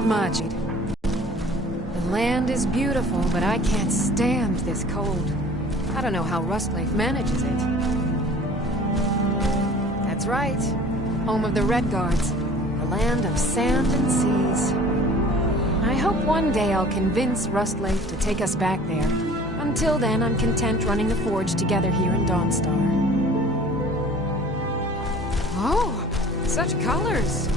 Not much. The land is beautiful, but I can't stand this cold. I don't know how Rustlake manages it. That's right. Home of the Red Guards. The land of sand and seas. I hope one day I'll convince Rustlake to take us back there. Until then, I'm content running the forge together here in Dawnstar. Oh, such colors!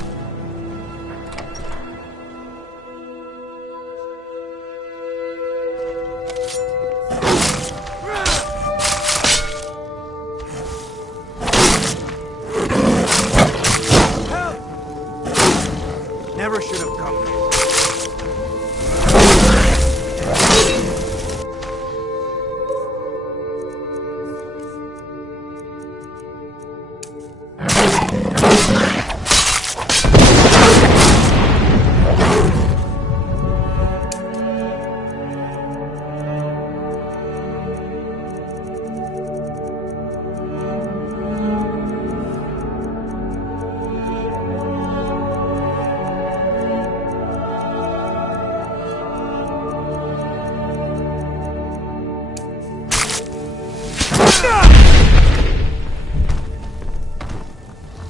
Never should have come here.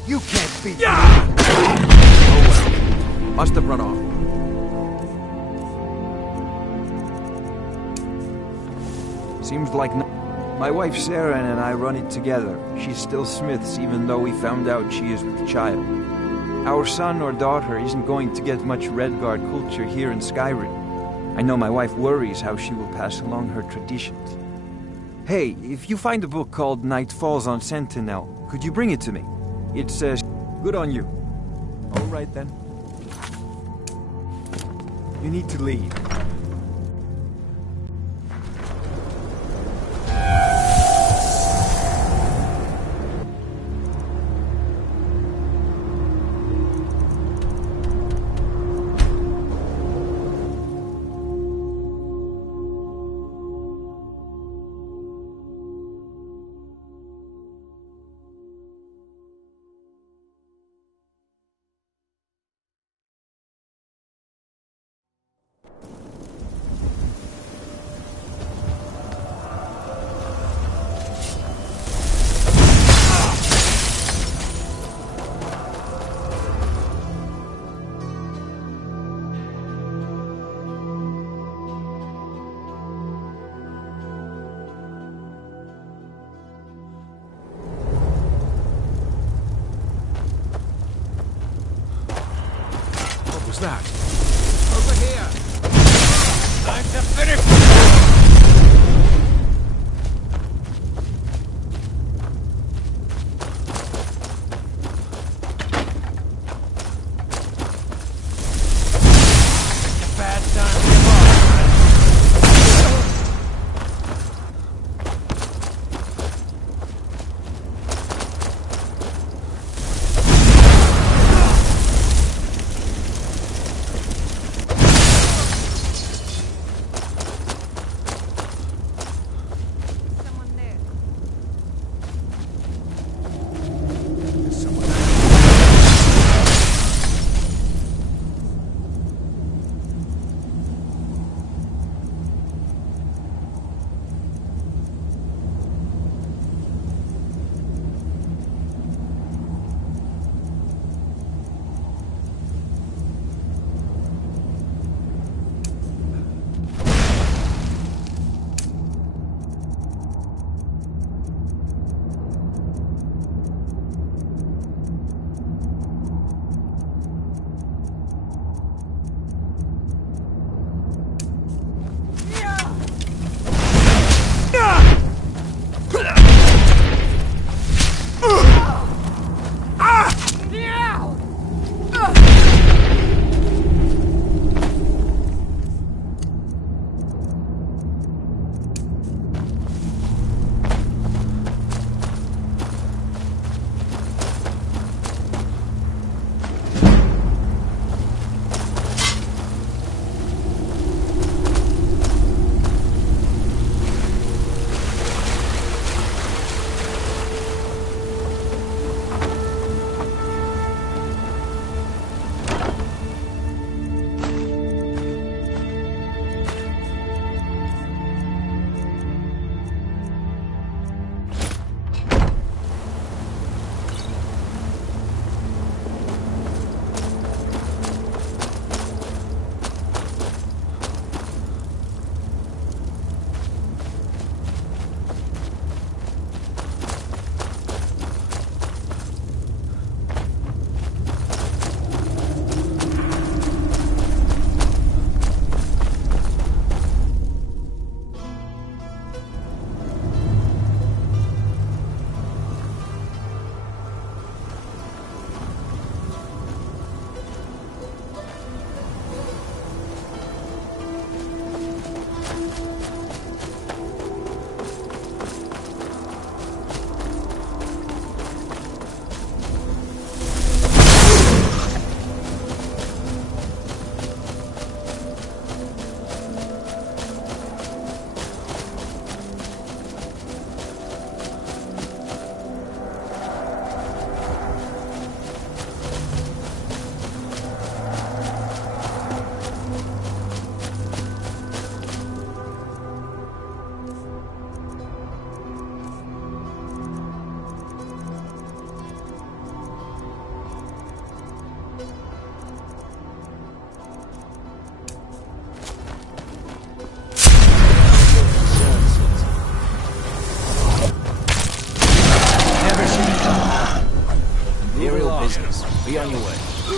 You can't beat me. Oh well. Must have run off. Seems like my wife Sarah and I run it together. She's still Smith's even though we found out she is with child. Our son or daughter isn't going to get much Redguard culture here in Skyrim. I know my wife worries how she will pass along her traditions. Hey, if you find a book called Night Falls on Sentinel, could you bring it to me? It says, good on you. All right then. You need to leave. That? Over here! Time to finish! It's a bad time to give up.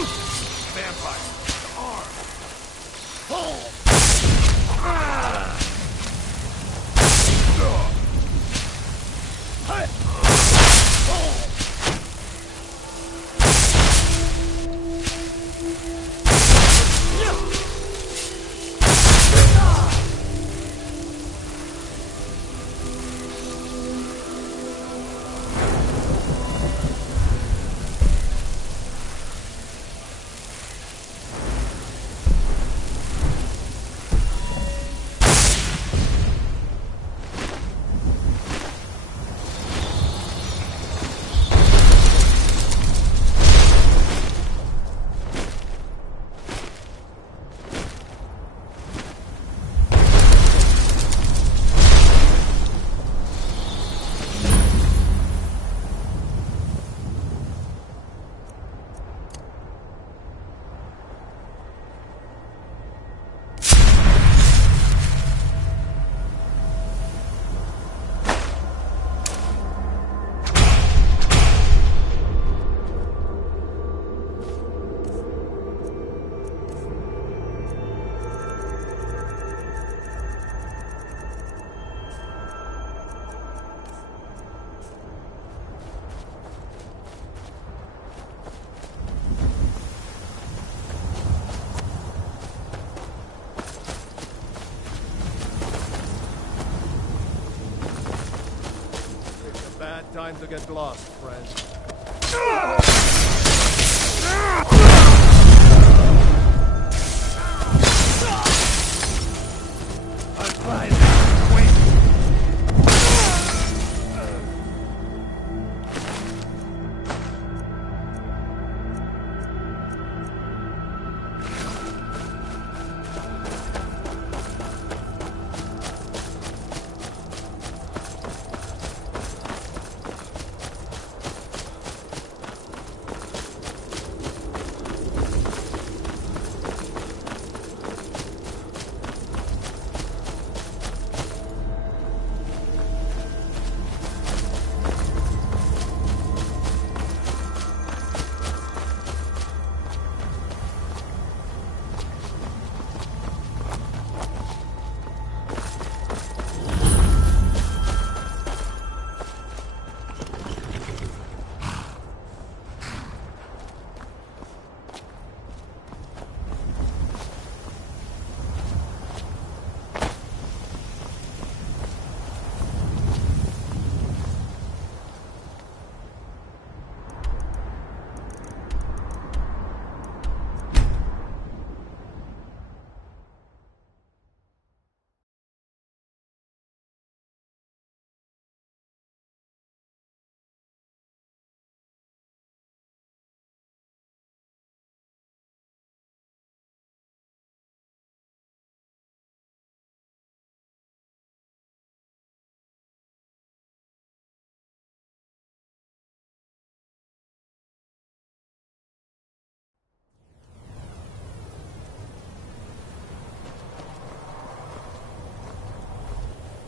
Vampire. Arm. Bad time to get lost, friend. I'll try that. Wait.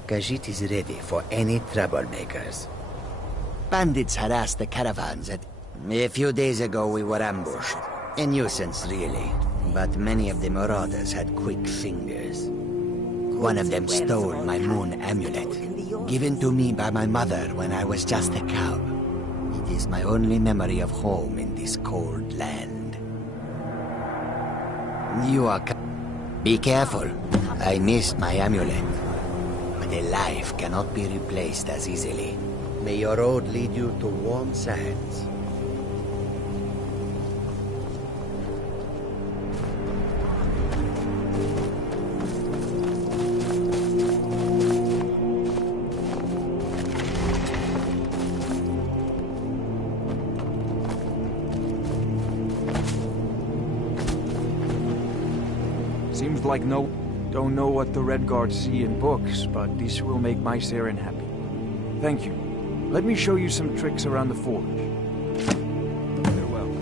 Khajiit is ready for any troublemakers. Bandits harassed the caravans at... A few days ago we were ambushed. A nuisance, really. But many of the marauders had quick fingers. One of them stole my moon amulet, given to me by my mother when I was just a cub. It is my only memory of home in this cold land. You are... Be careful. I missed my amulet. But a life cannot be replaced as easily. May your road lead you to warm sands. Seems like don't know what the Red Guards see in books, but this will make my Saren happy. Thank you. Let me show you some tricks around the forge. Farewell.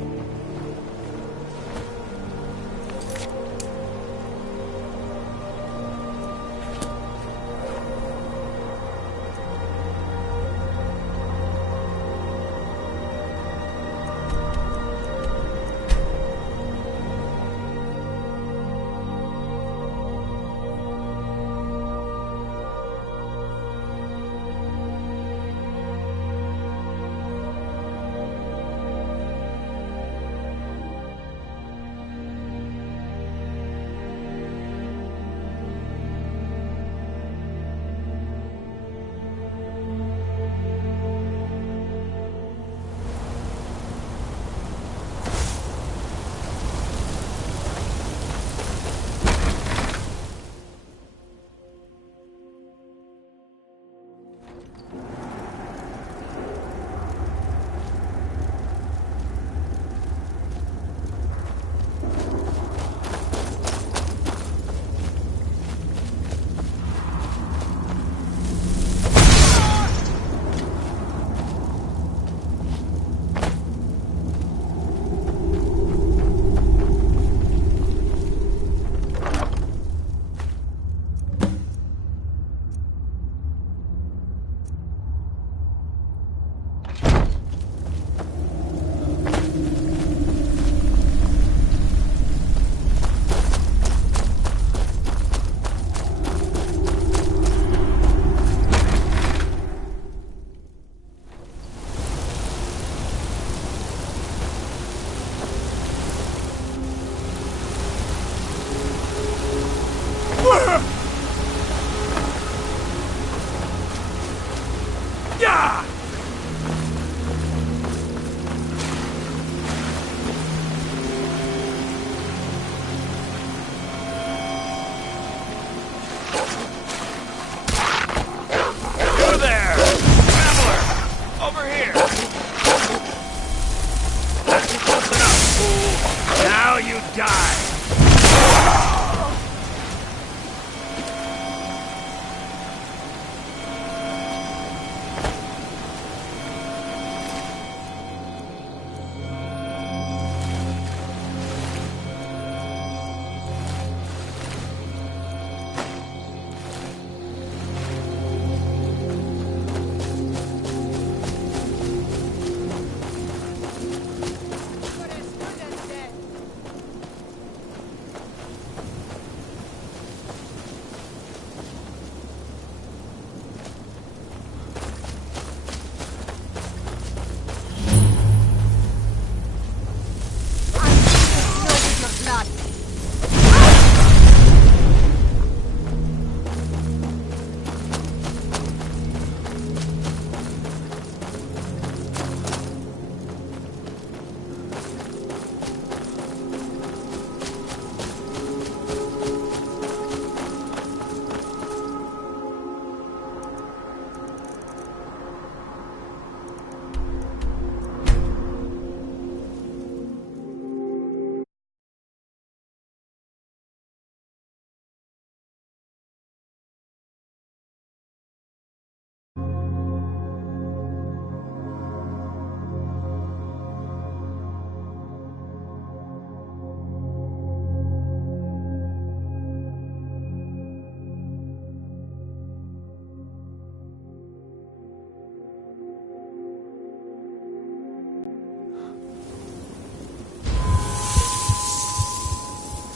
Die!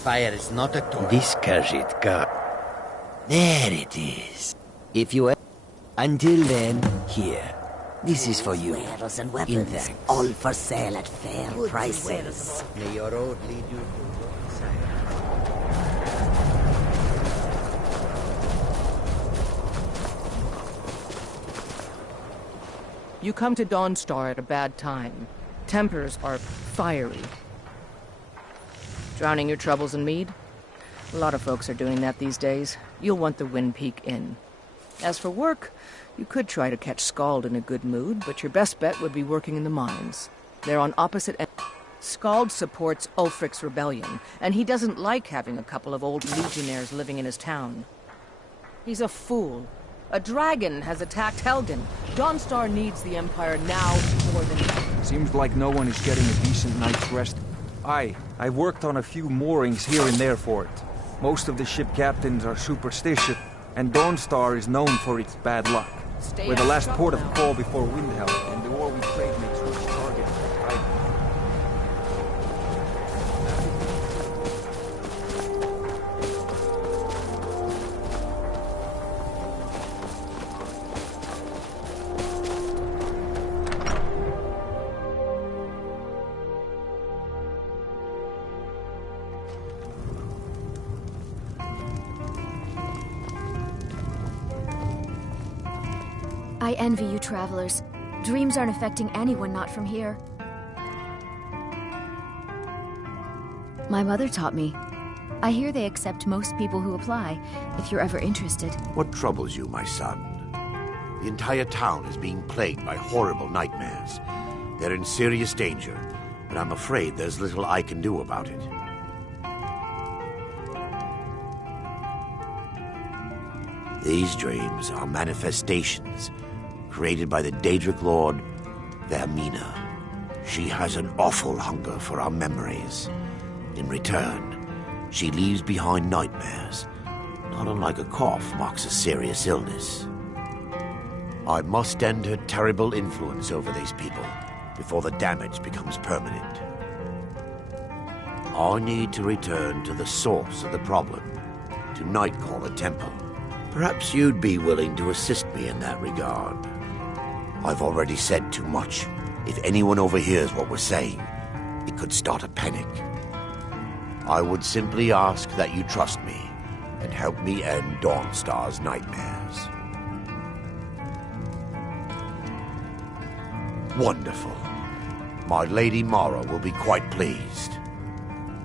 Fire is not a tool. Discourage it, God. There it is. If you... Until then, here. This is for you. Wares and In weapons, thanks. all for sale at fair prices. May your road lead you to one side. You come to Dawnstar at a bad time. Tempers are fiery. Drowning your troubles in mead? A lot of folks are doing that these days. You'll want the Wind Peak Inn. As for work, you could try to catch Scald in a good mood, but your best bet would be working in the mines. They're on opposite ends. Scald supports Ulfric's rebellion, and he doesn't like having a couple of old legionnaires living in his town. He's a fool. A dragon has attacked Helgen. Dawnstar needs the Empire now more than ever. Seems like no one is getting a decent night's rest. I've worked on a few moorings here and there for it. Most of the ship captains are superstitious, and Dawnstar is known for its bad luck. We're the last port of call before Windhelm, and the war we trade makes rich targets for Trident. I envy you travelers. Dreams aren't affecting anyone not from here. My mother taught me. I hear they accept most people who apply, if you're ever interested. What troubles you, my son? The entire town is being plagued by horrible nightmares. They're in serious danger, and I'm afraid there's little I can do about it. These dreams are manifestations created by the Daedric Lord, Vermina. She has an awful hunger for our memories. In return, she leaves behind nightmares. Not unlike a cough marks a serious illness. I must end her terrible influence over these people before the damage becomes permanent. I need to return to the source of the problem, to Nightcaller Temple. Perhaps you'd be willing to assist me in that regard. I've already said too much. If anyone overhears what we're saying, it could start a panic. I would simply ask that you trust me and help me end Dawnstar's nightmares. Wonderful. My Lady Mara will be quite pleased.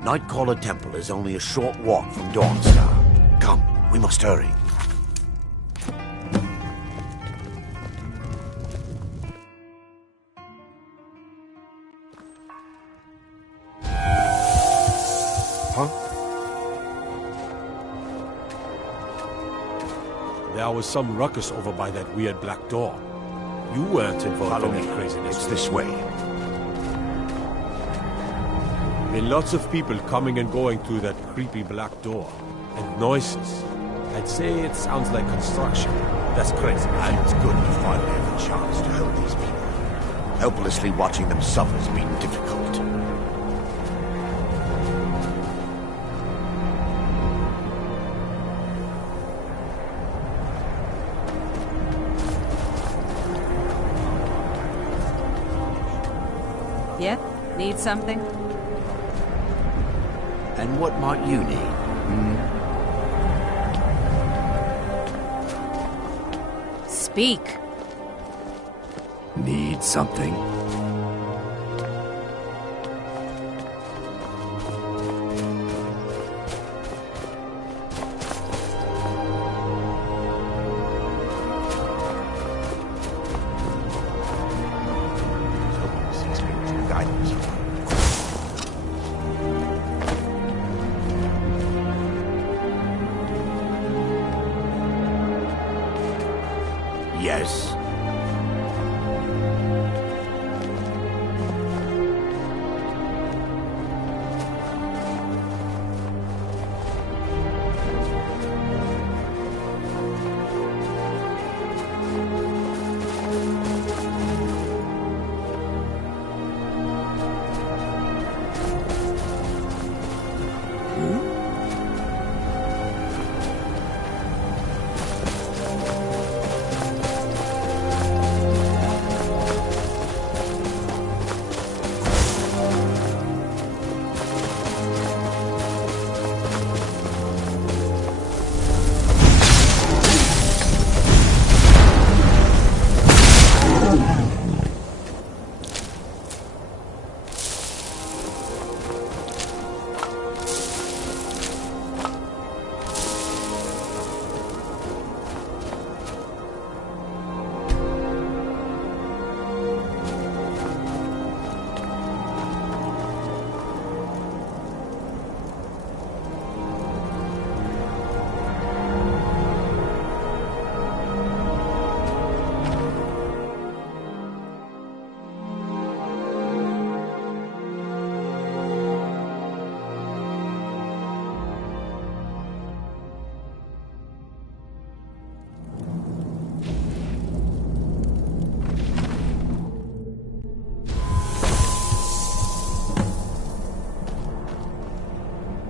Nightcaller Temple is only a short walk from Dawnstar. Come, we must hurry. there was some ruckus over by that weird black door. You weren't involved Follow in me. that craziness. It's this way. Been lots of people coming and going through that creepy black door. And noises. I'd say it sounds like construction. That's crazy. And it's good to finally have a chance to help these people. Helplessly watching them suffer has been difficult. Yep. Need something? And what might you need? Speak. Need something? Yes.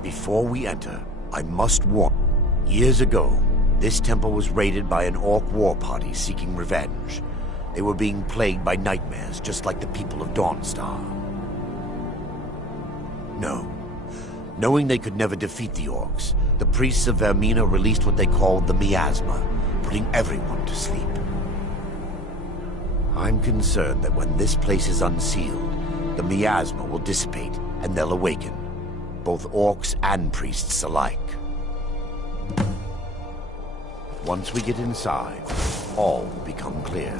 Before we enter, I must warn. Years ago, this temple was raided by an orc war party seeking revenge. They were being plagued by nightmares, just like the people of Dawnstar. No. Knowing they could never defeat the orcs, the priests of Vermina released what they called the miasma, putting everyone to sleep. I'm concerned that when this place is unsealed, the miasma will dissipate and they'll awaken. Both orcs and priests alike. Once we get inside, all will become clear.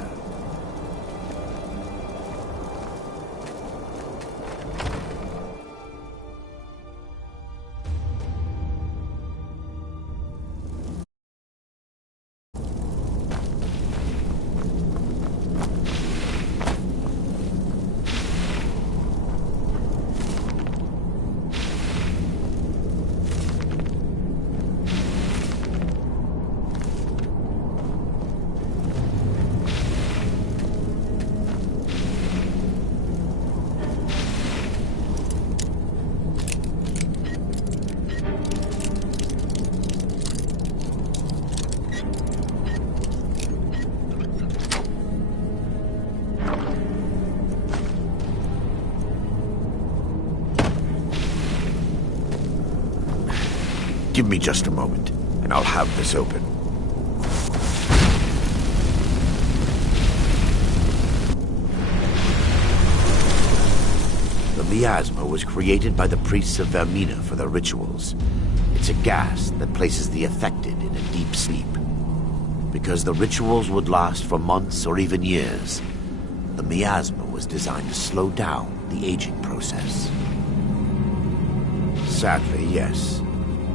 Give me just a moment, and I'll have this open. The miasma was created by the priests of Vermina for their rituals. It's a gas that places the affected in a deep sleep. Because the rituals would last for months or even years, the miasma was designed to slow down the aging process. Sadly, yes.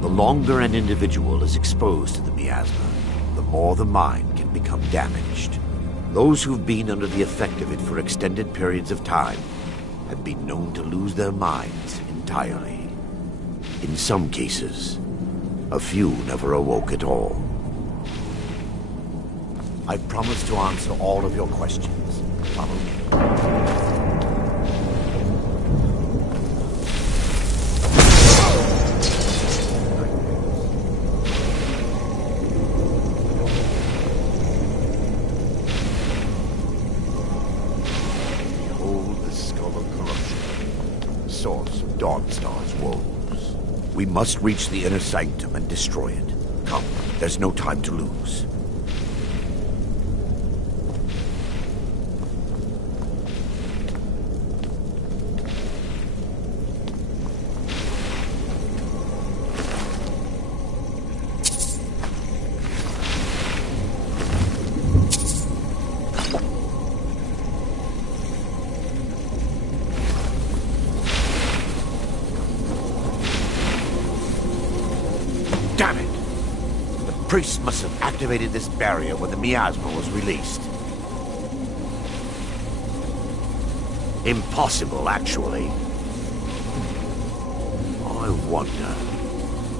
The longer an individual is exposed to the miasma, the more the mind can become damaged. Those who've been under the effect of it for extended periods of time have been known to lose their minds entirely. In some cases, a few never awoke at all. I promise to answer all of your questions. Follow me. Behold the skull of corruption, the source of Dawnstar's woes. We must reach the inner sanctum and destroy it. Come, there's no time to lose. Damn it! The priest must have activated this barrier when the miasma was released. Impossible, actually. I wonder.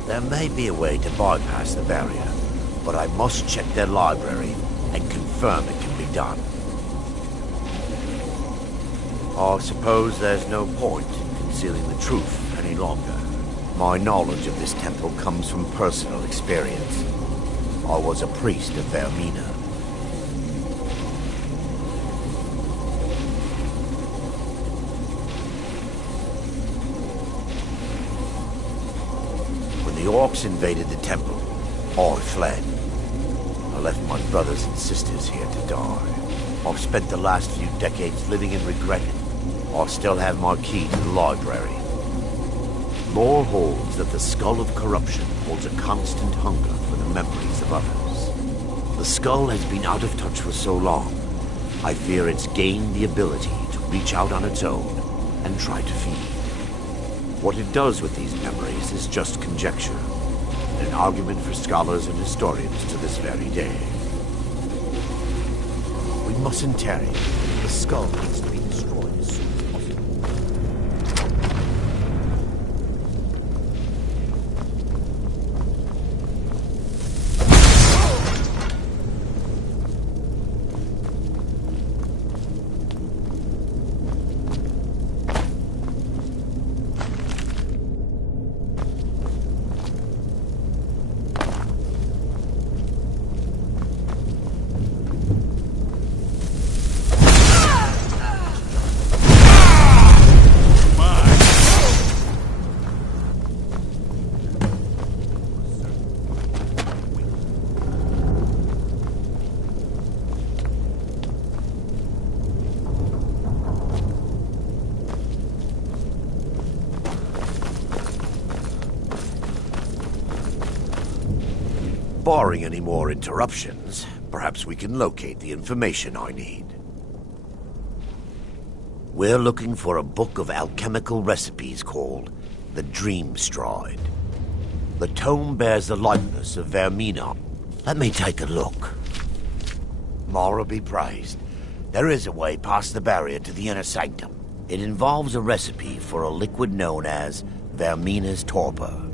There may be a way to bypass the barrier, but I must check their library and confirm it can be done. I suppose there's no point in concealing the truth any longer. My knowledge of this temple comes from personal experience. I was a priest of Vermina. When the orcs invaded the temple, I fled. I left my brothers and sisters here to die. I've spent the last few decades living in regret. I still have my key to the library. Lore holds that the skull of corruption holds a constant hunger for the memories of others. The skull has been out of touch for so long, I fear it's gained the ability to reach out on its own and try to feed. What it does with these memories is just conjecture, and an argument for scholars and historians to this very day. We mustn't tarry. The skull needs to be destroyed as soon as possible. Barring any more interruptions, perhaps we can locate the information I need. We're looking for a book of alchemical recipes called the Dream Stride. The tome bears the likeness of Vermina. Let me take a look. Mara be praised. There is a way past the barrier to the inner sanctum. It involves a recipe for a liquid known as Vermina's torpor.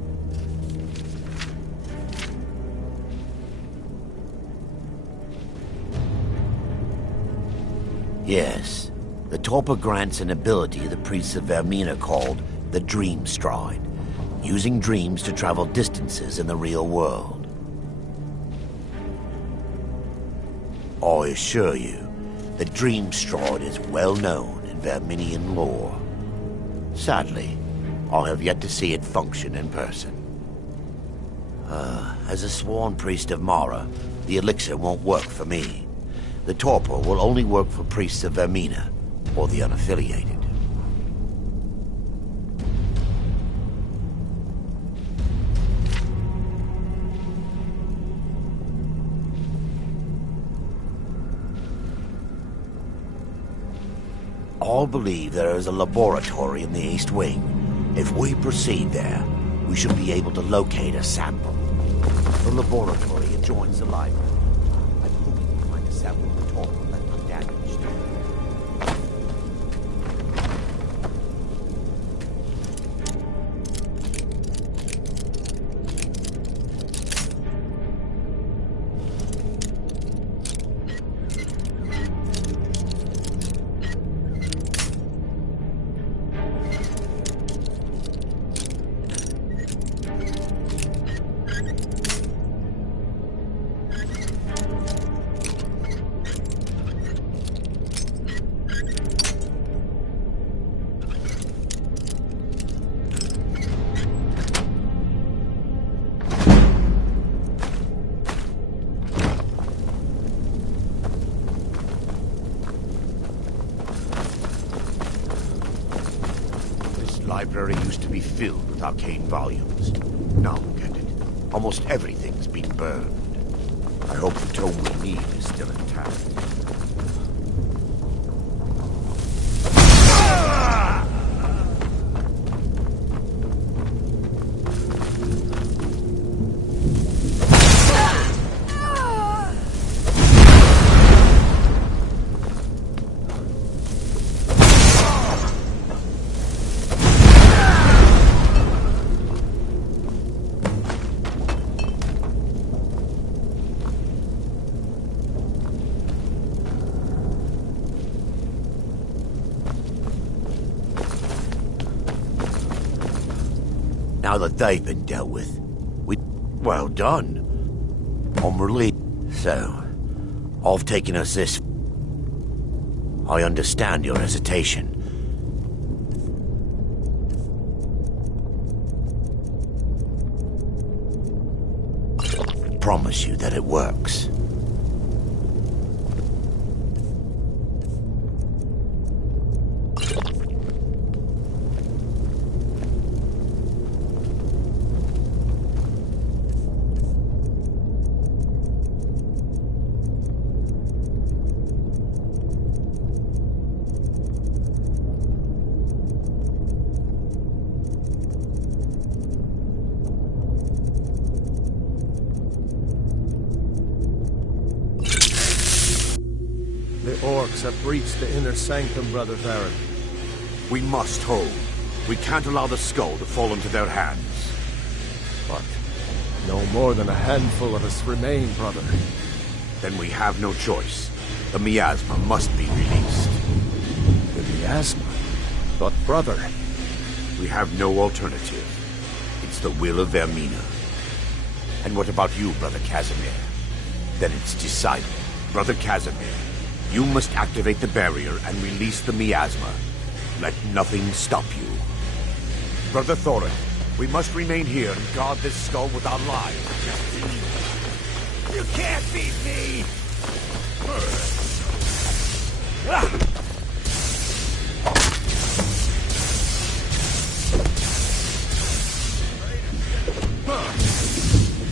Yes, the torpor grants an ability the priests of Vermina called the Dream Stride, using dreams to travel distances in the real world. I assure you, the Dream Stride is well known in Verminian lore. Sadly, I have yet to see it function in person. As a sworn priest of Mara, the elixir won't work for me. The torpor will only work for priests of Vermina, or the unaffiliated. All believe there is a laboratory in the East Wing. If we proceed there, we should be able to locate a sample. The laboratory adjoins the library. out with the torp that the damaged. Library used to be filled with arcane volumes. Now look at it. Almost everything's been burned. I hope the tome we need is still intact. Now that they've been dealt with, well done. I'm relieved. So, I've taken us this. I understand your hesitation. Promise you that it works. Orcs have breached the inner sanctum, Brother Baron. We must hold. We can't allow the skull to fall into their hands. But no more than a handful of us remain, brother. Then we have no choice. The miasma must be released. The miasma? But brother... We have no alternative. It's the will of Vermina. And what about you, Brother Casimir? Then it's decided. Brother Casimir, you must activate the barrier and release the miasma. Let nothing stop you. Brother Thorin, we must remain here and guard this skull with our lives. You can't beat me!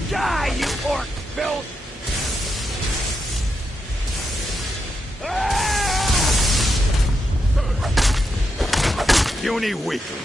Die, you orc filth! Puny weakling.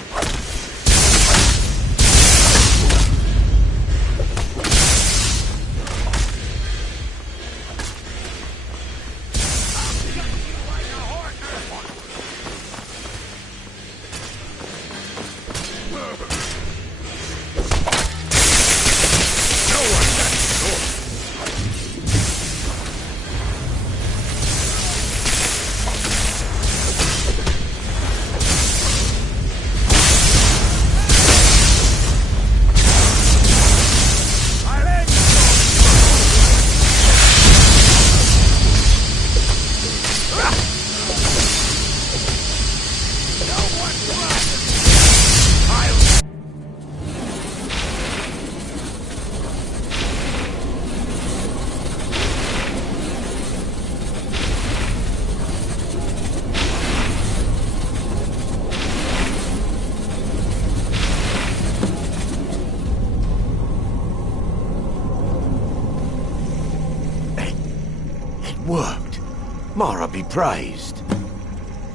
Worked. Mara be praised.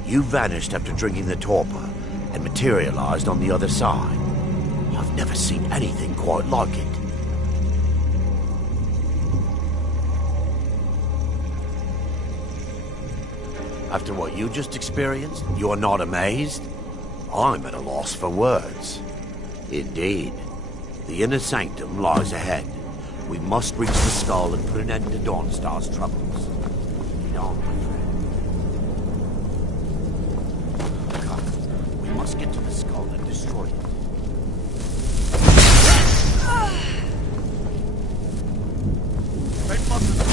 You vanished after drinking the torpor and materialized on the other side. I've never seen anything quite like it. After what you just experienced, you're not amazed? I'm at a loss for words. Indeed. The inner sanctum lies ahead. We must reach the skull and put an end to Dawnstar's troubles. Lead on, my friend. Come. We must get to the skull and destroy it. They mustn't...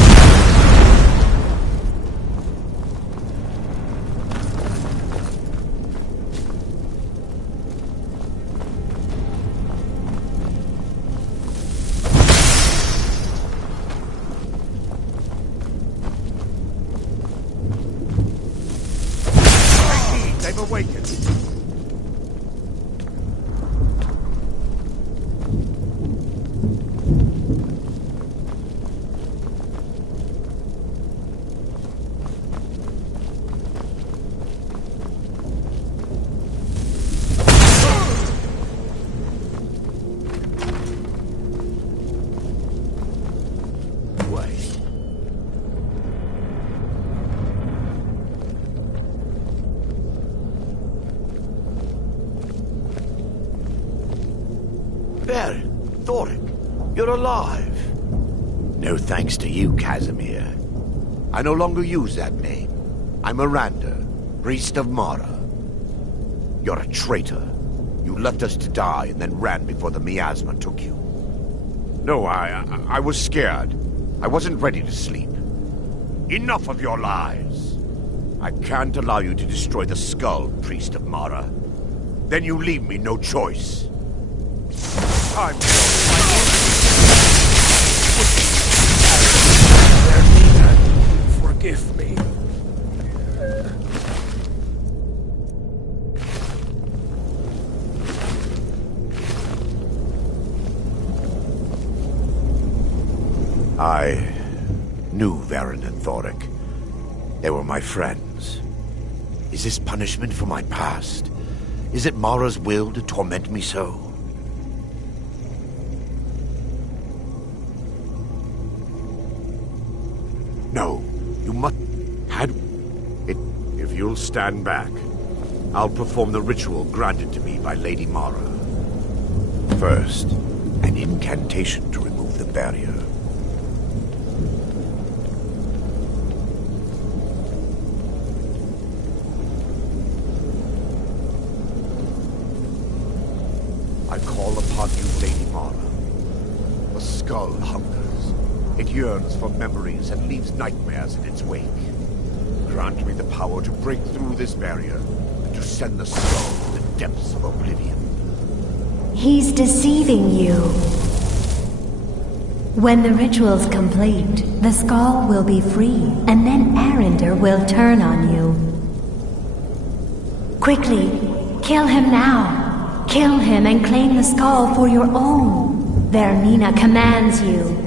They've awakened. Baron, Thoric, you're alive. No thanks to you, Casimir. I no longer use that name. I'm Miranda, priest of Mara. You're a traitor. You left us to die and then ran before the miasma took you. No, I was scared. I wasn't ready to sleep. Enough of your lies. I can't allow you to destroy the skull, priest of Mara. Then you leave me no choice. Time to Forgive me. I knew Varen and Thoric. They were my friends. Is this punishment for my past? Is it Mara's will to torment me so? No, you must... If you'll stand back, I'll perform the ritual granted to me by Lady Mara. First, an incantation to remove the barrier. I call upon you, Lady Mara. The skull hungers. It yearns for memories and leaves nightmares in its wake. Grant me the power to break through this barrier and to send the skull to the depths of oblivion. He's deceiving you. When the ritual's complete, the skull will be free, and then Arender will turn on you. Quickly, kill him now. Kill him and claim the skull for your own. Vermina commands you.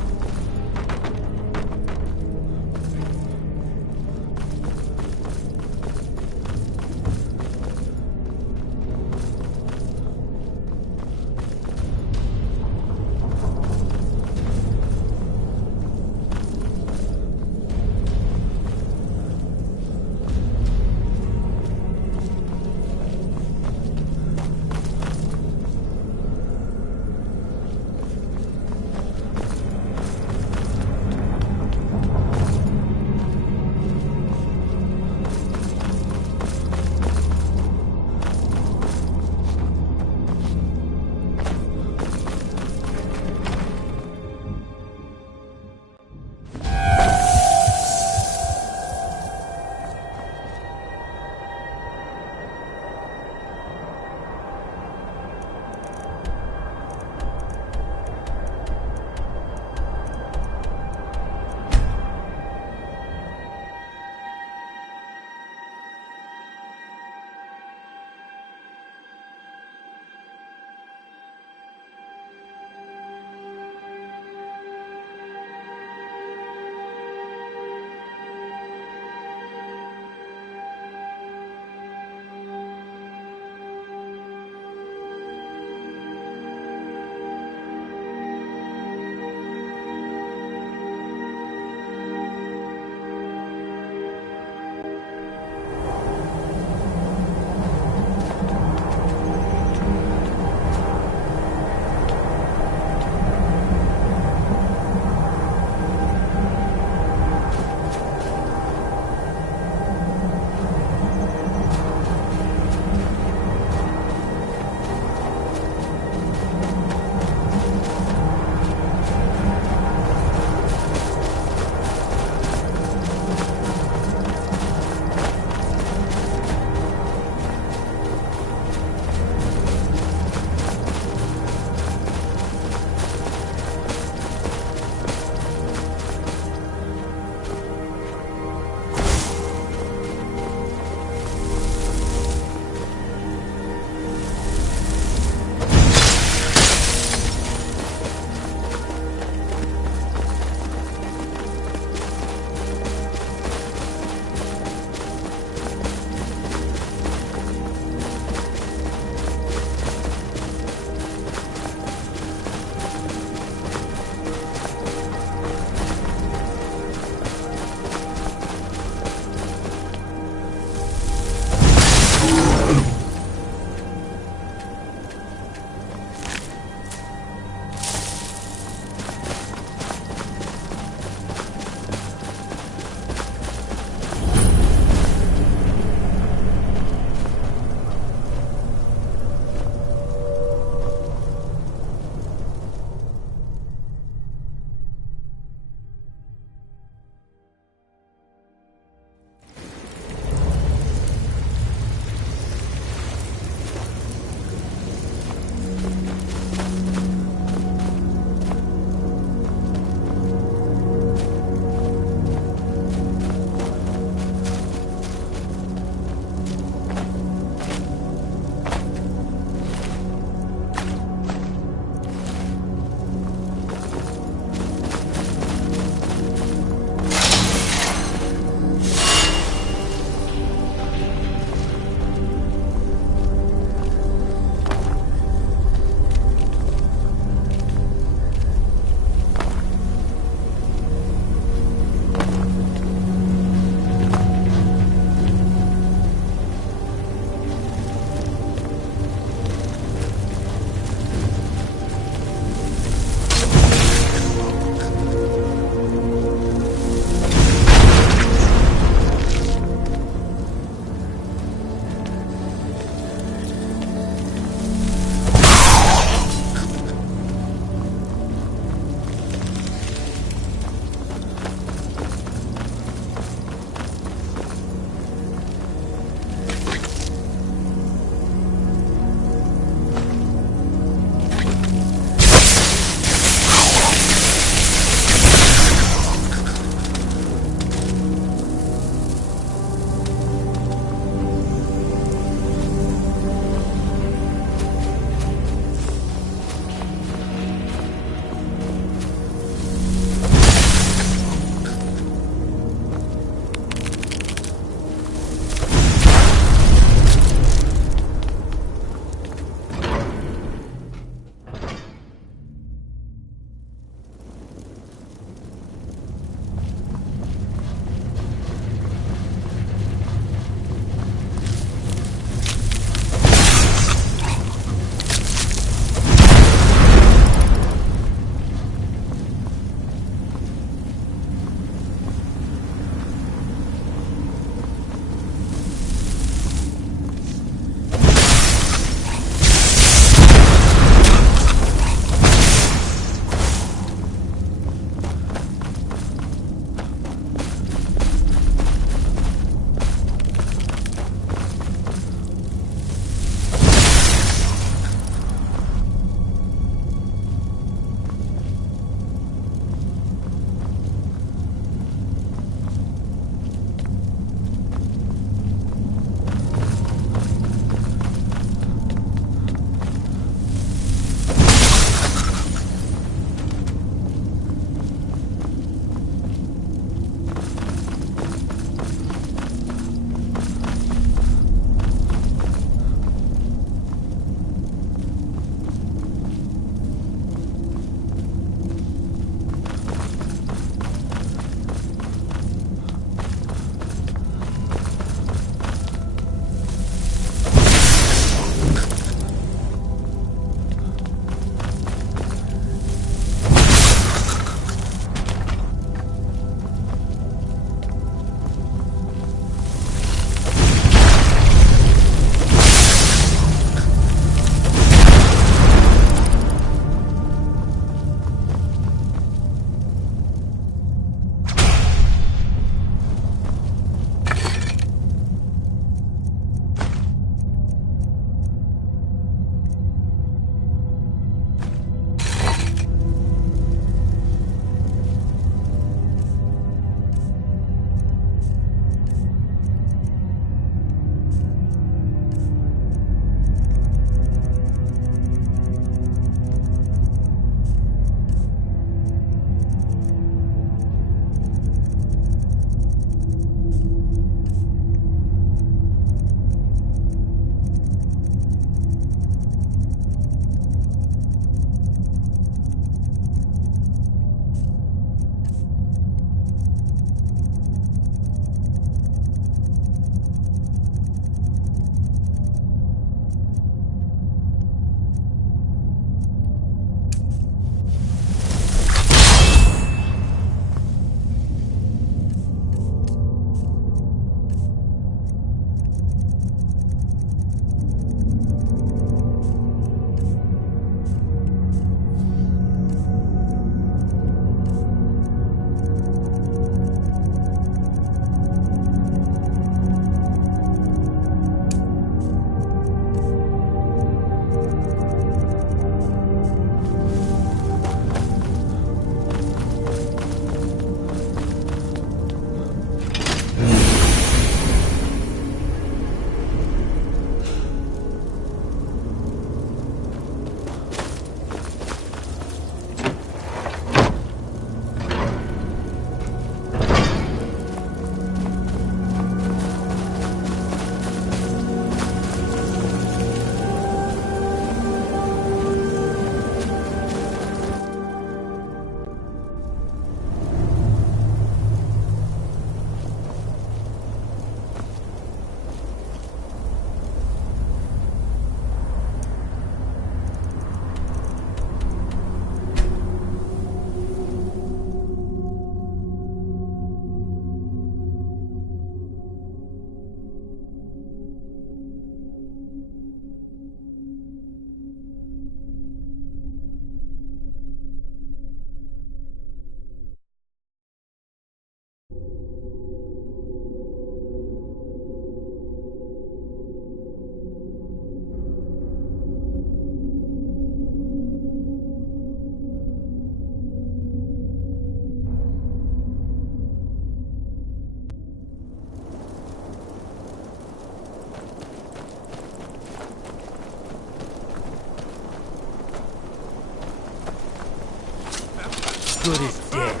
good as dead.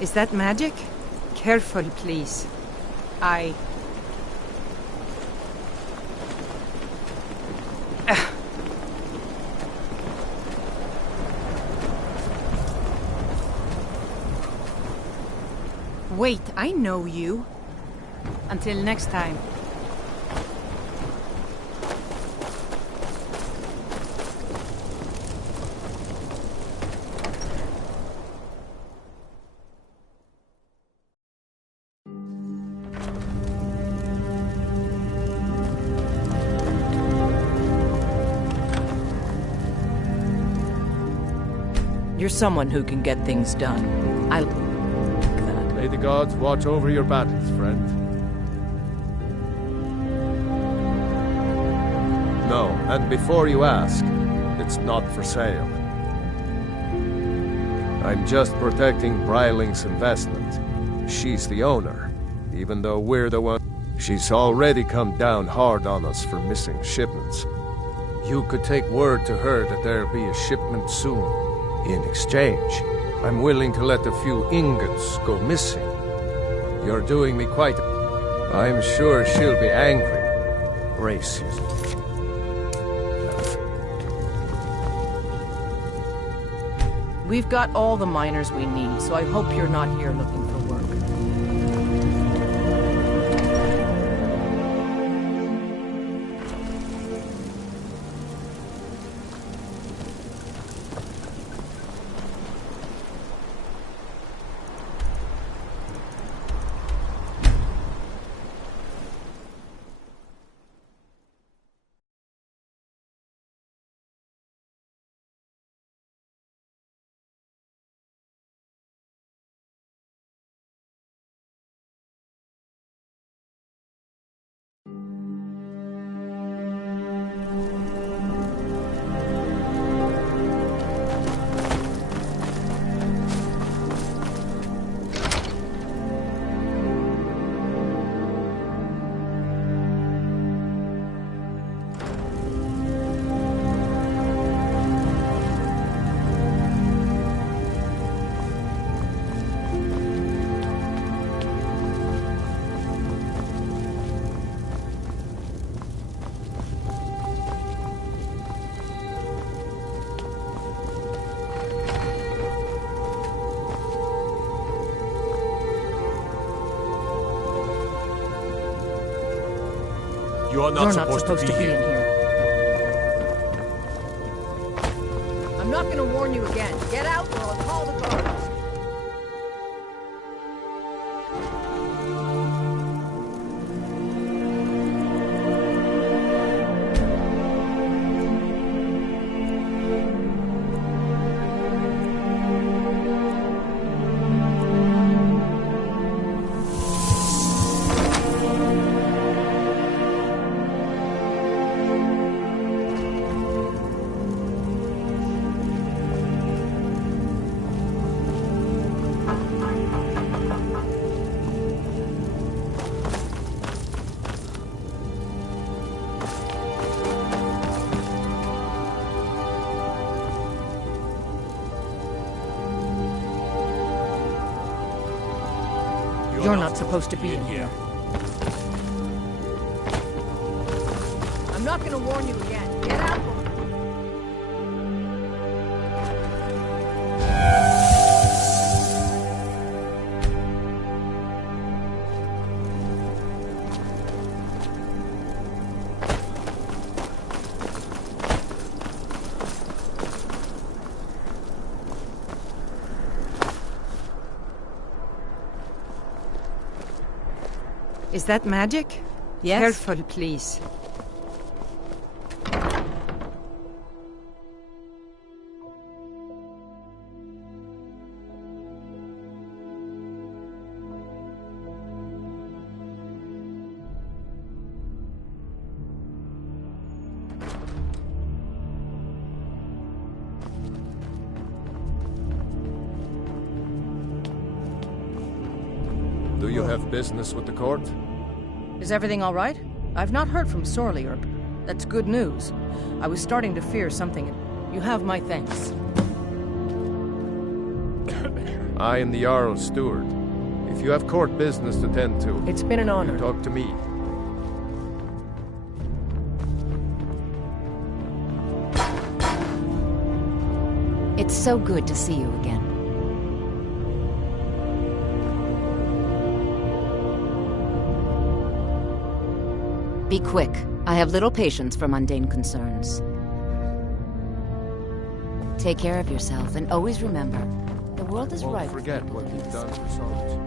Is that magic? Careful, please. Wait, I know you. Until next time. You're someone who can get things done. May the gods watch over your battles, friend. No, and before you ask, it's not for sale. I'm just protecting Bryling's investment. She's the owner, even though we're the one. She's already come down hard on us for missing shipments. You could take word to her that there'll be a shipment soon. In exchange, I'm willing to let a few ingots go missing. You're doing me quite... I'm sure she'll be angry. Brace yourself. We've got all the miners we need, so I hope you're not here looking for work. You're not supposed to be in here. I'm not gonna warn you again. Get out or I'll call the guards. You're not supposed to be in here. I'm not gonna warn you again. Get out! Is that magic? Yes. Careful, please. you have business with the court? Is everything all right? I've not heard from Sorlier. That's good news. I was starting to fear something. You have my thanks. I am the Jarl's steward. If you have court business to tend to... It's been an honor. You talk to me. It's so good to see you again. Be quick. I have little patience for mundane concerns. Take care of yourself, and always remember, the world is ripe Won't forget what you've done for Sarge.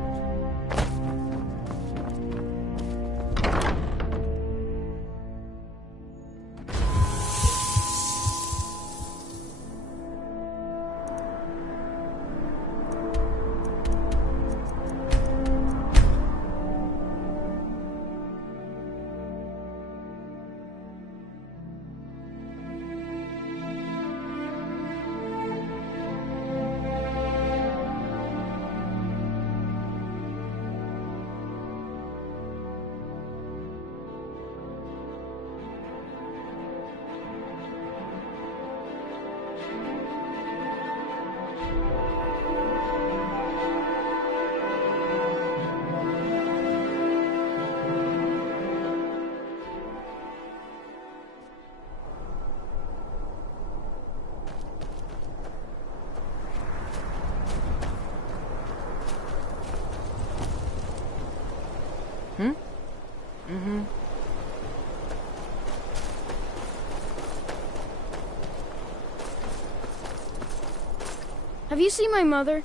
Have you seen my mother?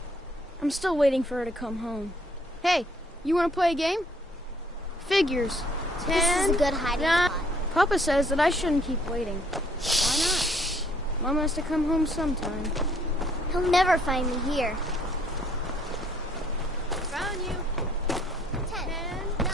I'm still waiting for her to come home. Hey, you want to play a game? Figures. 10, This is a good hiding 9. spot. Papa says that I shouldn't keep waiting. Why not? Mom has to come home sometime. He'll never find me here. Found you. 10, 9.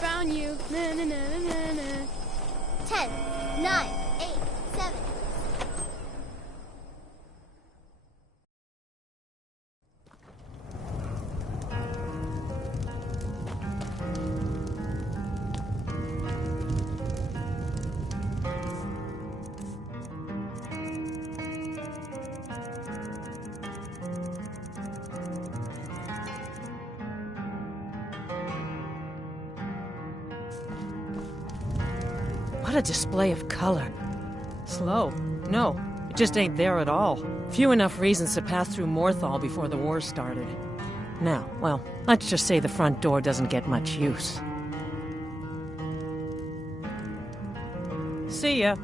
Found you. Na, na, na, na, na. 10, 9, 8, 7. What a display of color. Slow. No, it just ain't there at all. Few enough reasons to pass through Morthal before the war started. Now, well, let's just say the front door doesn't get much use. See ya.